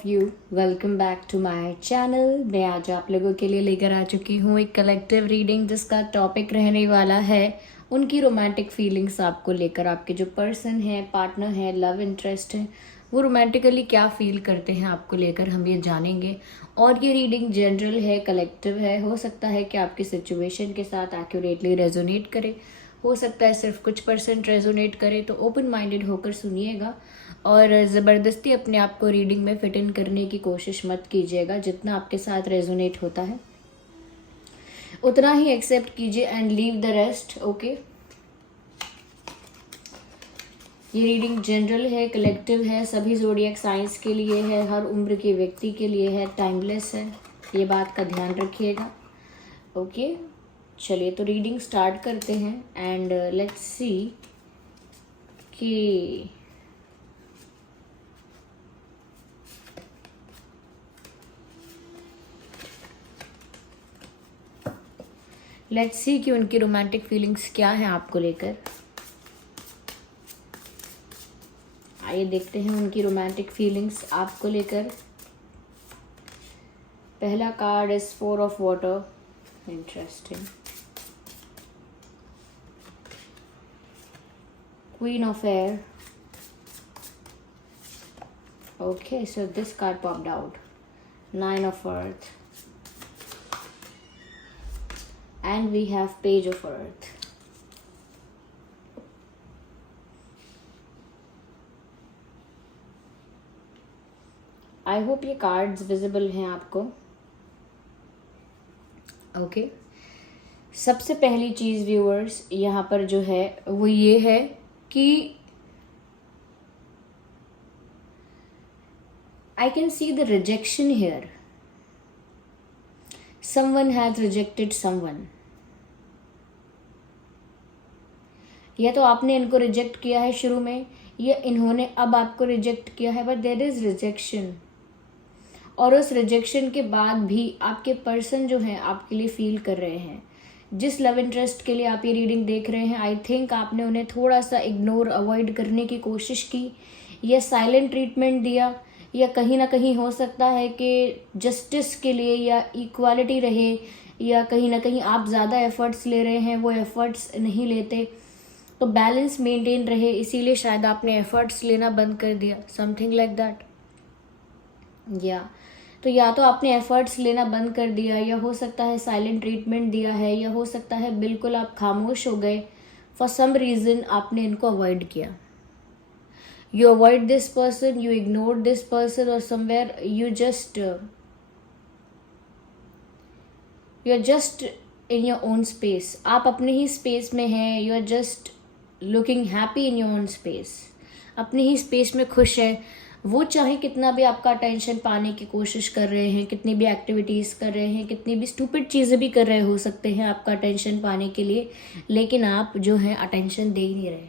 Of you, welcome back to my channel. मैं आज आप लोगों के लिए लेकर आ चुकी हूँ एक कलेक्टिव रीडिंग जिसका टॉपिक रहने वाला है उनकी रोमांटिक फीलिंग्स आपको लेकर। आपके जो पर्सन है, पार्टनर है, लव इंटरेस्ट है, वो रोमांटिकली क्या फील करते हैं आपको लेकर, हम ये जानेंगे। और ये रीडिंग जनरल है, कलेक्टिव है। हो सकता है कि आपकी सिचुएशन के साथ एक्यूरेटली रेजोनेट करे, हो सकता है सिर्फ कुछ % रेजोनेट करे। तो ओपन माइंडेड होकर सुनिएगा और ज़बरदस्ती अपने आप को रीडिंग में फिट इन करने की कोशिश मत कीजिएगा। जितना आपके साथ रेजोनेट होता है उतना ही एक्सेप्ट कीजिए and leave the rest. Okay, ये रीडिंग जनरल है, कलेक्टिव है, सभी ज़ोडिएक साइंस के लिए है, हर उम्र के व्यक्ति के लिए है, टाइमलेस है, ये बात का ध्यान रखिएगा। ओके, चलिए तो रीडिंग स्टार्ट करते हैं एंड लेट्स सी कि उनकी रोमांटिक फीलिंग्स क्या हैं आपको लेकर। आइए देखते हैं उनकी रोमांटिक फीलिंग्स आपको लेकर। पहला card is 4 of water, interesting. Queen of Air. Okay, so this card popped out. 9 of Earth. And we have Page of Earth. I hope ये cards visible हैं आपको। Okay. सबसे पहली चीज़ व्यूअर्स यहाँ पर जो है वो ये है कि I can see the rejection here. Someone has rejected someone. या तो आपने इनको रिजेक्ट किया है शुरू में, या इन्होंने अब आपको रिजेक्ट किया है, बट देयर इज रिजेक्शन। और उस रिजेक्शन के बाद भी आपके पर्सन जो है आपके लिए फील कर रहे हैं। जिस लव इंटरेस्ट के लिए आप ये रीडिंग देख रहे हैं, आई थिंक आपने उन्हें थोड़ा सा इग्नोर, अवॉइड करने की कोशिश की, या साइलेंट ट्रीटमेंट दिया, या कहीं ना कहीं हो सकता है कि जस्टिस के लिए या इक्वालिटी रहे, या कहीं ना कहीं आप ज़्यादा एफर्ट्स ले रहे हैं, वो एफर्ट्स नहीं लेते, तो बैलेंस मेंटेन रहे, इसीलिए शायद आपने एफर्ट्स लेना बंद कर दिया, समथिंग लाइक दैट। या तो आपने एफर्ट्स लेना बंद कर दिया, या हो सकता है साइलेंट ट्रीटमेंट दिया है, या हो सकता है बिल्कुल आप खामोश हो गए। फॉर सम रीज़न आपने इनको अवॉइड किया। You avoid this person, you ignore this person, और somewhere you are just in your own space. आप अपने ही स्पेस में हैं, you are just looking happy in your own space. अपने ही स्पेस में खुश हैं। वो चाहे कितना भी आपका अटेंशन पाने की कोशिश कर रहे हैं, कितनी भी एक्टिविटीज़ कर रहे हैं, कितनी भी स्टूपिड चीज़ें भी कर रहे हो सकते हैं आपका अटेंशन पाने के लिए, लेकिन आप जो है अटेंशन दे ही नहीं रहे।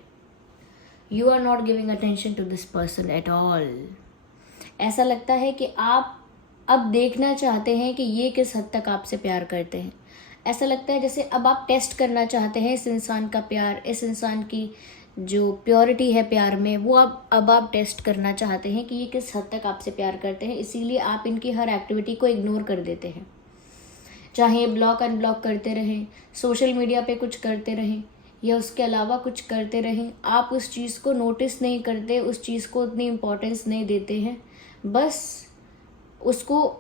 You are not giving attention to this person at all. ऐसा लगता है कि आप अब देखना चाहते हैं कि ये किस हद तक आपसे प्यार करते हैं। ऐसा लगता है जैसे अब आप टेस्ट करना चाहते हैं इस इंसान का प्यार, इस इंसान की जो प्योरिटी है प्यार में, वो अब आप टेस्ट करना चाहते हैं कि ये किस हद तक आपसे प्यार करते हैं। इसीलिए आप इनकी हर एक्टिविटी को इग्नोर कर देते हैं। चाहे ब्लॉक अनब्लॉक करते रहें, सोशल मीडिया पे कुछ करते रहें, या उसके अलावा कुछ करते रहें, आप उस चीज़ को नोटिस नहीं करते, उस चीज़ को उतनी इम्पोर्टेंस नहीं देते हैं, बस उसको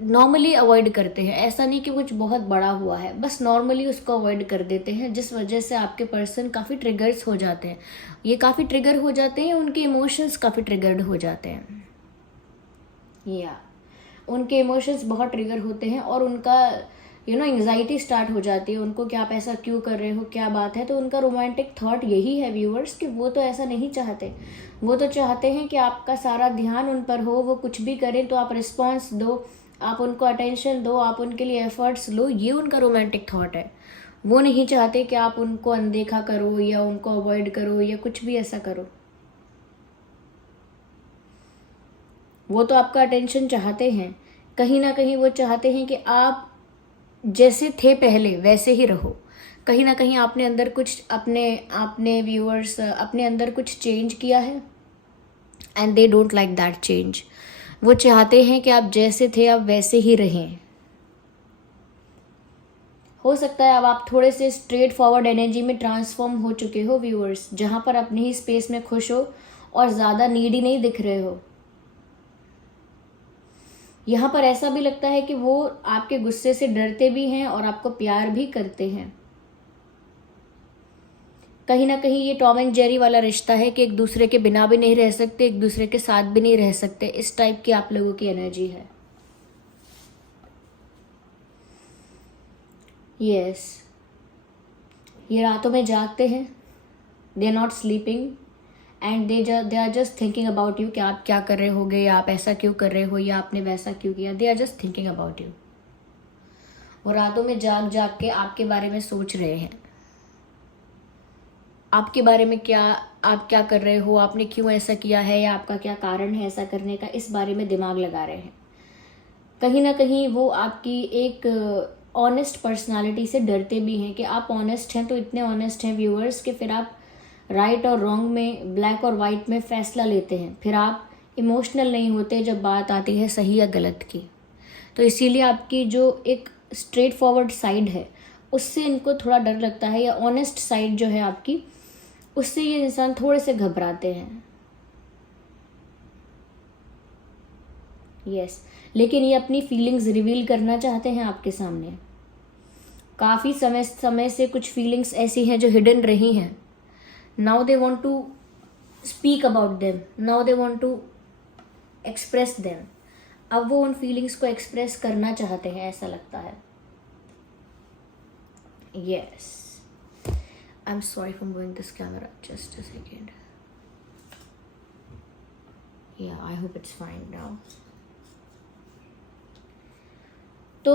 नॉर्मली अवॉइड करते हैं। ऐसा नहीं कि कुछ बहुत बड़ा हुआ है, बस नॉर्मली उसको अवॉइड कर देते हैं, जिस वजह से आपके पर्सन काफ़ी ट्रिगर्स हो जाते हैं। ये काफ़ी ट्रिगर हो जाते हैं, उनके इमोशंस काफ़ी ट्रिगर्ड हो जाते हैं, या उनके इमोशंस बहुत ट्रिगर होते हैं, और उनका एंग्जाइटी स्टार्ट हो जाती है उनको कि आप ऐसा क्यों कर रहे हो, क्या बात है। तो उनका रोमांटिक थॉट यही है व्यूअर्स कि वो तो ऐसा नहीं चाहते। वो तो चाहते हैं कि आपका सारा ध्यान उन पर हो, वो कुछ भी करें तो आप रिस्पॉन्स दो, आप उनको अटेंशन दो, आप उनके लिए एफर्ट्स लो। ये उनका रोमांटिक थॉट है। वो नहीं चाहते कि आप उनको अनदेखा करो, या उनको अवॉइड करो, या कुछ भी ऐसा करो। वो तो आपका अटेंशन चाहते हैं। कहीं ना कहीं वो चाहते हैं कि आप जैसे थे पहले वैसे ही रहो। कहीं ना कहीं आपने अंदर कुछ अपने व्यूअर्स अपने अंदर कुछ चेंज किया है, and they don't like that change. वो चाहते हैं कि आप जैसे थे आप वैसे ही रहें। हो सकता है अब आप थोड़े से स्ट्रेट फॉरवर्ड एनर्जी में ट्रांसफॉर्म हो चुके हो व्यूअर्स, जहाँ पर अपनी ही स्पेस में खुश हो और ज़्यादा नीडी नहीं दिख रहे हो। यहाँ पर ऐसा भी लगता है कि वो आपके गुस्से से डरते भी हैं और आपको प्यार भी करते हैं। कहीं ना कहीं ये टॉम एंड जेरी वाला रिश्ता है कि एक दूसरे के बिना भी नहीं रह सकते, एक दूसरे के साथ भी नहीं रह सकते, इस टाइप की आप लोगों की एनर्जी है। यस, ये रातों में जागते हैं, they are not sleeping and they are just thinking about you कि आप क्या कर रहे होगे, या आप ऐसा क्यों कर रहे हो, या आपने वैसा क्यों किया। They are just thinking about you. वो रातों में जाग जाग के आपके बारे में सोच रहे हैं, आपके बारे में, क्या आप क्या कर रहे हो, आपने क्यों ऐसा किया है, या आपका क्या कारण है ऐसा करने का, इस बारे में दिमाग लगा रहे हैं। कहीं ना कहीं वो आपकी एक ऑनेस्ट पर्सनालिटी से डरते भी हैं कि आप ऑनेस्ट हैं, तो इतने ऑनेस्ट हैं व्यूअर्स कि फिर आप राइट और रॉन्ग में, ब्लैक और वाइट में फैसला लेते हैं। फिर आप इमोशनल नहीं होते जब बात आती है सही या गलत की। तो इसीलिए आपकी जो एक स्ट्रेट फॉरवर्ड साइड है उससे इनको थोड़ा डर लगता है, या ऑनेस्ट साइड जो है आपकी, उससे ये इंसान थोड़े से घबराते हैं। यस, लेकिन ये अपनी फीलिंग्स रिवील करना चाहते हैं आपके सामने। काफ़ी समय से कुछ फीलिंग्स ऐसी हैं जो हिडन रही हैं। Now they want to speak about them, now they want to express them. अब वो उन फीलिंग्स को एक्सप्रेस करना चाहते हैं, ऐसा लगता है। Yes, I'm sorry for moving this camera, just a second. Yeah, I hope it's fine now. तो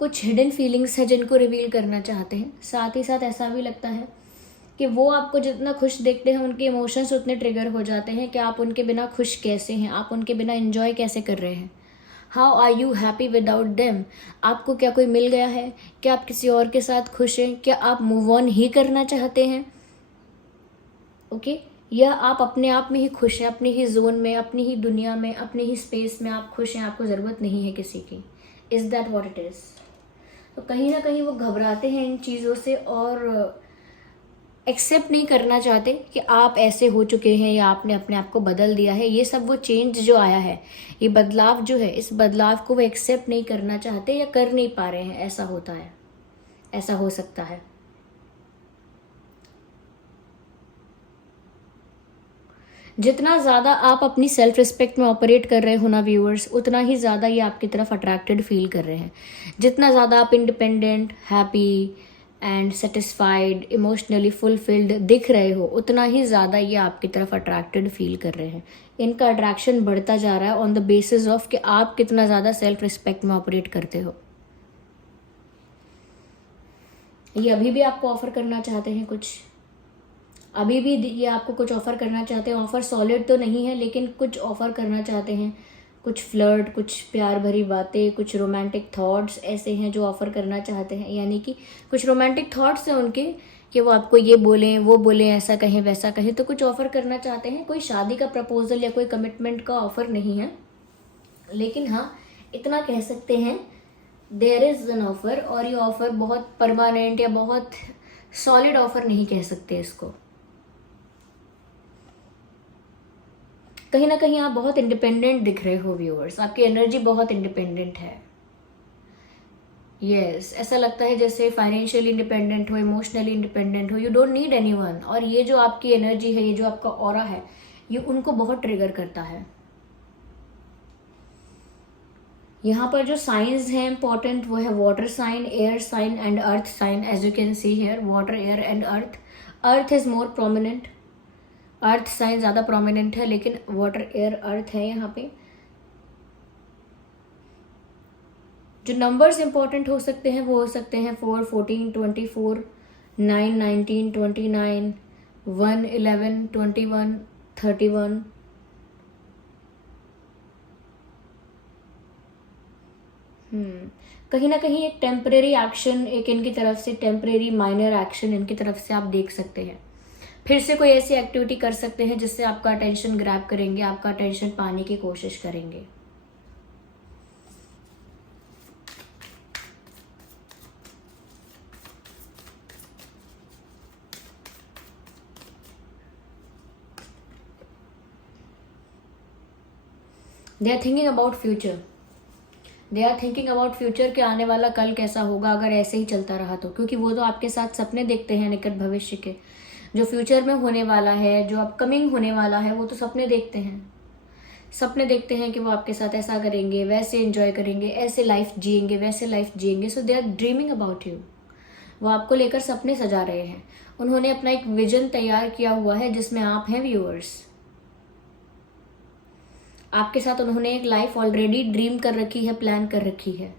कुछ हिडन फीलिंग्स है जिनको रिवील करना चाहते हैं। साथ ही साथ ऐसा भी लगता है कि वो आपको जितना खुश देखते हैं उनके इमोशंस उतने ट्रिगर हो जाते हैं कि आप उनके बिना खुश कैसे हैं, आप उनके बिना एंजॉय कैसे कर रहे हैं। How are you happy without them? आपको क्या कोई मिल गया है? क्या आप किसी और के साथ खुश हैं? क्या आप मूव ऑन ही करना चाहते हैं? ओके, या आप अपने आप में ही खुश हैं, अपनी ही जोन में, अपनी ही दुनिया में, अपनी ही स्पेस में आप खुश हैं, आपको ज़रूरत नहीं है किसी की। Is that what it is? तो कहीं ना कहीं वो घबराते हैं इन चीज़ों से और एक्सेप्ट नहीं करना चाहते कि आप ऐसे हो चुके हैं या आपने अपने आप को बदल दिया है। ये सब वो चेंज जो आया है, ये बदलाव जो है, इस बदलाव को वो एक्सेप्ट नहीं करना चाहते या कर नहीं पा रहे हैं। ऐसा होता है, ऐसा हो सकता है। जितना ज़्यादा आप अपनी सेल्फ रिस्पेक्ट में ऑपरेट कर रहे हो ना व्यूअर्स, उतना ही ज़्यादा ये आपकी तरफ अट्रैक्टेड फील कर रहे हैं। जितना ज़्यादा आप independent, happy and satisfied, emotionally fulfilled दिख रहे हो, उतना ही ज़्यादा ये आपकी तरफ अट्रैक्टेड फील कर रहे हैं। इनका अट्रैक्शन बढ़ता जा रहा है ऑन द बेसिस ऑफ कि आप कितना ज़्यादा सेल्फ रिस्पेक्ट में ऑपरेट करते हो। ये अभी भी आपको ऑफर करना चाहते हैं कुछ, अभी भी ये आपको कुछ ऑफर करना चाहते हैं। ऑफर सॉलिड तो नहीं है, लेकिन कुछ ऑफर करना चाहते हैं। कुछ फ्लर्ट, कुछ प्यार भरी बातें, कुछ रोमांटिक थॉट्स ऐसे हैं जो ऑफर करना चाहते हैं। यानी कि कुछ रोमांटिक थॉट्स हैं उनके कि वो आपको ये बोलें, वो बोलें, ऐसा कहें, वैसा कहें, तो कुछ ऑफर करना चाहते हैं। कोई शादी का प्रपोजल या कोई कमिटमेंट का ऑफर नहीं है, लेकिन हाँ इतना कह सकते हैं देयर इज़ एन ऑफर। और ये ऑफर बहुत परमानेंट या बहुत सॉलिड ऑफर नहीं कह सकते इसको। कहीं ना कहीं आप बहुत इंडिपेंडेंट दिख रहे हो व्यूअर्स, आपकी एनर्जी बहुत इंडिपेंडेंट है। यस, ऐसा लगता है जैसे फाइनेंशियली इंडिपेंडेंट हो, इमोशनली इंडिपेंडेंट हो, यू डोंट नीड एनीवन। और ये जो आपकी एनर्जी है, ये जो आपका ऑरा है, ये उनको बहुत ट्रिगर करता है। यहाँ पर जो साइंस हैं इंपॉर्टेंट, वो है water sign, air sign and earth sign. As you can see here, water, air and earth. Earth is more prominent, earth sign ज़्यादा प्रोमिनेंट है, लेकिन वाटर, एयर, अर्थ है यहाँ पे। जो नंबर्स इंपॉर्टेंट हो सकते हैं वो हो सकते हैं 4, 14, 24, 9, 19, 29, 1, 11, 21, 31। कहीं ना कहीं एक टेम्परेरी एक्शन, एक इनकी तरफ से टेम्परेरी माइनर एक्शन इनकी तरफ से आप देख सकते हैं। फिर से कोई ऐसी एक्टिविटी कर सकते हैं जिससे आपका अटेंशन ग्रैब करेंगे, आपका अटेंशन पाने की कोशिश करेंगे। They are thinking about future, they are thinking about future कि आने वाला कल कैसा होगा अगर ऐसे ही चलता रहा तो, क्योंकि वो तो आपके साथ सपने देखते हैं निकट भविष्य के, जो फ्यूचर में होने वाला है, जो अपकमिंग होने वाला है, वो तो सपने देखते हैं। सपने देखते हैं कि वो आपके साथ ऐसा करेंगे, वैसे एंजॉय करेंगे, ऐसे लाइफ जिएंगे, वैसे लाइफ जिएंगे। So they are dreaming about you. वो आपको लेकर सपने सजा रहे हैं। उन्होंने अपना एक विजन तैयार किया हुआ है जिसमें आप हैं व्यूअर्स। आपके साथ उन्होंने एक लाइफ ऑलरेडी ड्रीम कर रखी है, प्लान कर रखी है।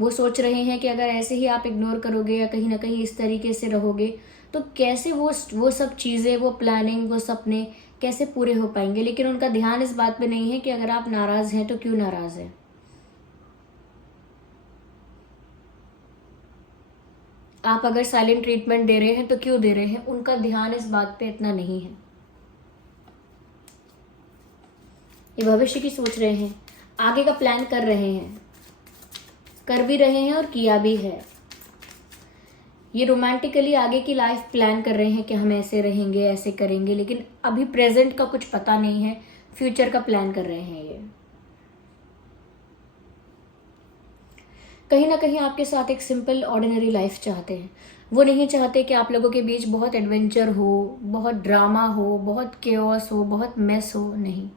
वो सोच रहे हैं कि अगर ऐसे ही आप इग्नोर करोगे या कहीं ना कहीं इस तरीके से रहोगे तो कैसे वो सब चीज़ें, वो प्लानिंग, वो सपने कैसे पूरे हो पाएंगे। लेकिन उनका ध्यान इस बात पे नहीं है कि अगर आप नाराज़ हैं तो क्यों नाराज़ हैं। आप अगर साइलेंट ट्रीटमेंट दे रहे हैं तो क्यों दे रहे हैं। उनका ध्यान इस बात पे इतना नहीं है। ये भविष्य की सोच रहे हैं, आगे का प्लान कर रहे हैं, कर भी रहे हैं और किया भी है। ये रोमांटिकली आगे की लाइफ प्लान कर रहे हैं कि हम ऐसे रहेंगे, ऐसे करेंगे, लेकिन अभी प्रेजेंट का कुछ पता नहीं है, फ्यूचर का प्लान कर रहे हैं। ये कहीं ना कहीं आपके साथ एक सिंपल ऑर्डिनरी लाइफ चाहते हैं। वो नहीं चाहते कि आप लोगों के बीच बहुत एडवेंचर हो, बहुत ड्रामा हो, बहुत केओस हो, बहुत मेस हो। नहीं,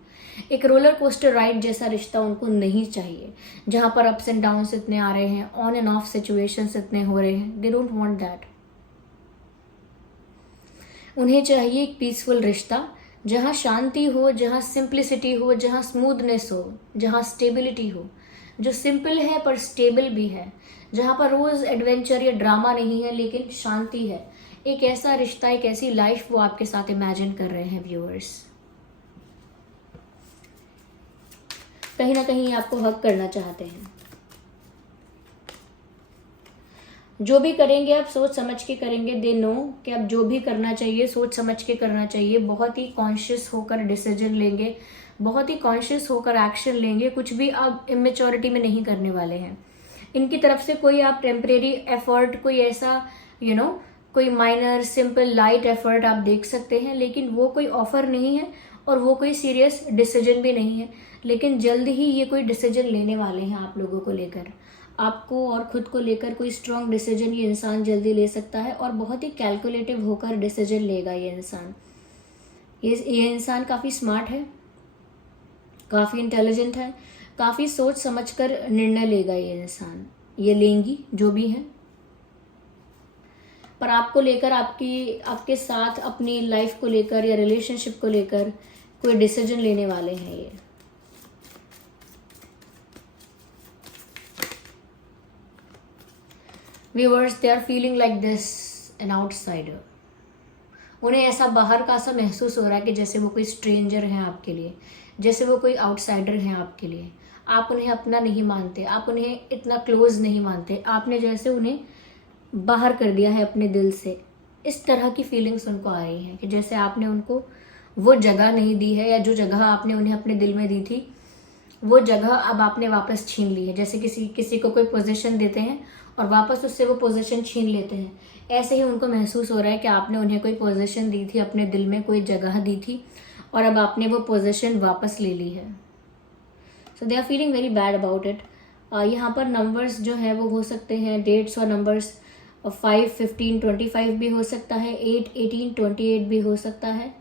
एक रोलर कोस्टर राइड जैसा रिश्ता उनको नहीं चाहिए, जहां पर अप्स एंड डाउन्स इतने आ रहे हैं, ऑन एंड ऑफ सिचुएशंस इतने हो रहे हैं। They don't want that. उन्हें चाहिए एक पीसफुल रिश्ता जहां शांति हो, जहां सिंप्लिसिटी हो, जहां स्मूथनेस हो, जहां स्टेबिलिटी हो, जो सिंपल है पर स्टेबल भी है, जहां पर रोज एडवेंचर या ड्रामा नहीं है लेकिन शांति है। एक ऐसा रिश्ता, एक ऐसी लाइफ वो आपके साथ इमेजिन कर रहे हैं व्यूअर्स। कहीं ना कहीं आपको हक करना चाहते हैं। जो भी करेंगे आप सोच समझ के करेंगे। दे नो कि अब जो भी करना चाहिए सोच समझ के करना चाहिए। बहुत ही कॉन्शियस होकर डिसीजन लेंगे, बहुत ही कॉन्शियस होकर एक्शन लेंगे। कुछ भी आप इमेच्योरिटी में नहीं करने वाले हैं। इनकी तरफ से कोई आप टेम्परेरी एफर्ट, कोई ऐसा कोई माइनर सिंपल लाइट एफर्ट आप देख सकते हैं, लेकिन वो कोई ऑफर नहीं है और वो कोई सीरियस डिसीजन भी नहीं है। लेकिन जल्द ही ये कोई डिसीजन लेने वाले हैं आप लोगों को लेकर, आपको और खुद को लेकर कोई स्ट्रॉन्ग डिसीजन ये इंसान जल्दी ले सकता है और बहुत ही कैलकुलेटिव होकर डिसीजन लेगा ये इंसान। ये इंसान काफ़ी स्मार्ट है, काफ़ी इंटेलिजेंट है, काफ़ी सोच समझकर निर्णय लेगा ये इंसान, ये लेंगी जो भी है। पर आपको लेकर, आपके साथ अपनी लाइफ को लेकर या रिलेशनशिप को लेकर कोई डिसीजन लेने वाले हैं ये। Viewers, they are feeling like this an outsider. उन्हें ऐसा बाहर का सा महसूस हो रहा है कि जैसे वो कोई स्ट्रेंजर हैं आपके लिए, जैसे वो कोई आउटसाइडर हैं आपके लिए। आप उन्हें अपना नहीं मानते, आप उन्हें इतना क्लोज नहीं मानते, आपने जैसे उन्हें बाहर कर दिया है अपने दिल से। इस तरह की फीलिंग्स उनको आ रही हैं कि जैसे आपने उनको वो जगह नहीं दी है, या जो जगह आपने उन्हें अपने दिल में दी थी वो जगह अब आपने वापस छीन ली है। जैसे किसी को कोई पोजीशन देते हैं और वापस उससे वो पोजीशन छीन लेते हैं, ऐसे ही उनको महसूस हो रहा है कि आपने उन्हें कोई पोजीशन दी थी, अपने दिल में कोई जगह दी थी और अब आपने वो पोजीशन वापस ले ली है। So they are feeling very bad about it. यहाँ पर नंबर्स जो है वो हो सकते हैं, डेट्स और नंबर्स 5, 15, 25 भी हो सकता है, 8, 18, 28 भी हो सकता है,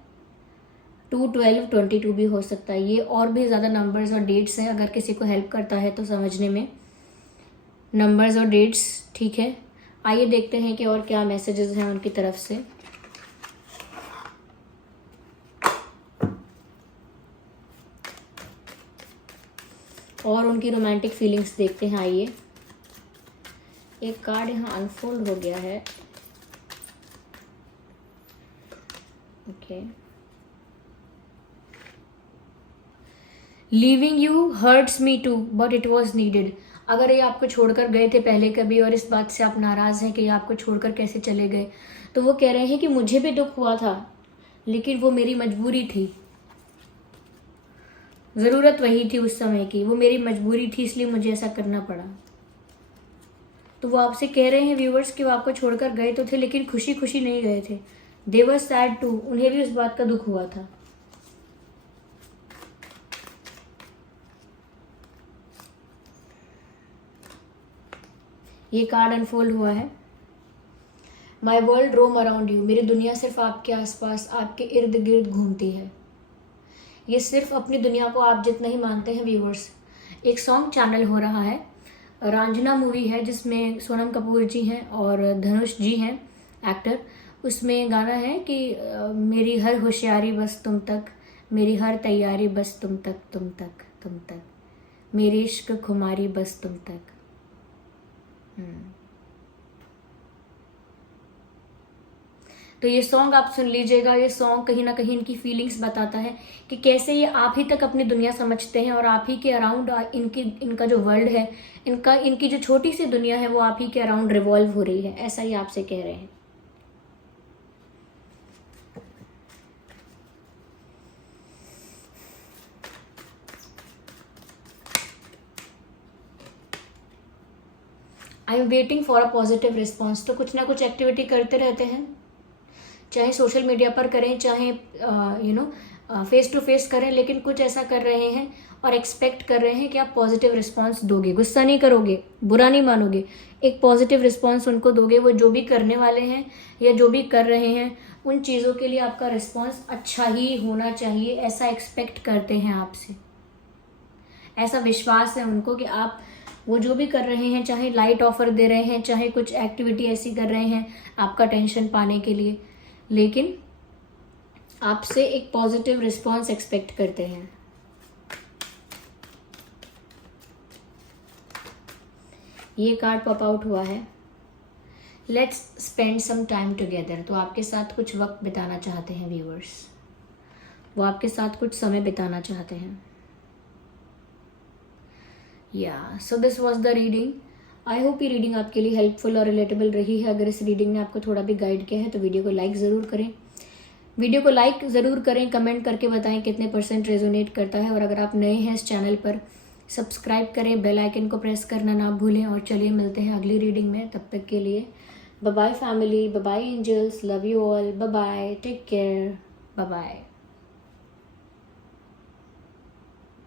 2, 12, 22 भी हो सकता है। ये और भी ज़्यादा नंबर्स और डेट्स हैं। अगर किसी को हेल्प करता है तो समझने में नंबर्स और डेट्स, ठीक है। आइए देखते हैं कि और क्या मैसेजेस हैं उनकी तरफ से। और उनकी रोमांटिक फीलिंग्स देखते हैं। आइए, एक कार्ड यहाँ अनफोल्ड हो गया है। Okay, leaving you hurts me too but it was needed. अगर ये आपको छोड़कर गए थे पहले कभी और इस बात से आप नाराज़ हैं कि ये आपको छोड़कर कैसे चले गए, तो वो कह रहे हैं कि मुझे भी दुख हुआ था, लेकिन वो मेरी मजबूरी थी, ज़रूरत वही थी उस समय की, वो मेरी मजबूरी थी, इसलिए मुझे ऐसा करना पड़ा। तो वो आपसे कह रहे हैं व्यूवर्स कि वो आपको छोड़कर गए तो थे, लेकिन खुशी खुशी नहीं गए थे। दे वर सैड टू, उन्हें भी उस बात का दुख हुआ था। ये कार्ड अनफोल्ड हुआ है। My world roam around you, मेरी दुनिया सिर्फ आपके आसपास, आपके इर्द गिर्द घूमती है। ये सिर्फ अपनी दुनिया को आप जितना ही मानते हैं व्यूवर्स। एक सॉन्ग चैनल हो रहा है, रांझना मूवी है जिसमें सोनम कपूर जी हैं और धनुष जी हैं एक्टर। उसमें गाना है कि मेरी हर होशियारी बस तुम तक, मेरी हर तैयारी बस तुम तक, तुम तक, तुम तक, मेरी इश्क खुमारी बस तुम तक। तो ये सॉन्ग आप सुन लीजिएगा। ये सॉन्ग कहीं ना कहीं इनकी फीलिंग्स बताता है कि कैसे ये आप ही तक अपनी दुनिया समझते हैं और आप ही के अराउंड इनका जो वर्ल्ड है, इनकी जो छोटी सी दुनिया है वो आप ही के अराउंड रिवॉल्व हो रही है, ऐसा ही आपसे कह रहे हैं। I am waiting for a positive response. तो कुछ ना कुछ एक्टिविटी करते रहते हैं, चाहे सोशल मीडिया पर करें, चाहे फेस टू फेस करें, लेकिन कुछ ऐसा कर रहे हैं और एक्सपेक्ट कर रहे हैं कि आप पॉजिटिव रिस्पॉन्स दोगे, गुस्सा नहीं करोगे, बुरा नहीं मानोगे, एक पॉजिटिव रिस्पॉन्स उनको दोगे। वो जो भी करने वाले हैं या जो भी कर रहे हैं उन चीज़ों के लिए आपका रिस्पॉन्स अच्छा ही होना चाहिए, ऐसा एक्सपेक्ट करते हैं आपसे। ऐसा विश्वास है उनको कि आप वो जो भी कर रहे हैं, चाहे लाइट ऑफर दे रहे हैं, चाहे कुछ एक्टिविटी ऐसी कर रहे हैं आपका टेंशन पाने के लिए, लेकिन आपसे एक पॉजिटिव रिस्पॉन्स एक्सपेक्ट करते हैं। ये कार्ड पॉप आउट हुआ है, let's spend some time together. तो आपके साथ कुछ वक्त बिताना चाहते हैं व्यूअर्स, वो आपके साथ कुछ समय बिताना चाहते हैं। या so this was the reading. I hope ये रीडिंग आपके लिए हेल्पफुल और रिलेटेबल रही है। अगर इस रीडिंग ने आपको थोड़ा भी गाइड किया है तो वीडियो को लाइक ज़रूर करें, वीडियो को लाइक ज़रूर करें, कमेंट करके बताएं कितने % रेजोनेट करता है। और अगर आप नए हैं इस चैनल पर, सब्सक्राइब करें, बेल आइकन को प्रेस करना ना भूलें। और चलिए मिलते हैं अगली रीडिंग में, तब तक के लिए bye bye family, bye bye angels, love you all, bye bye, take care, bye bye.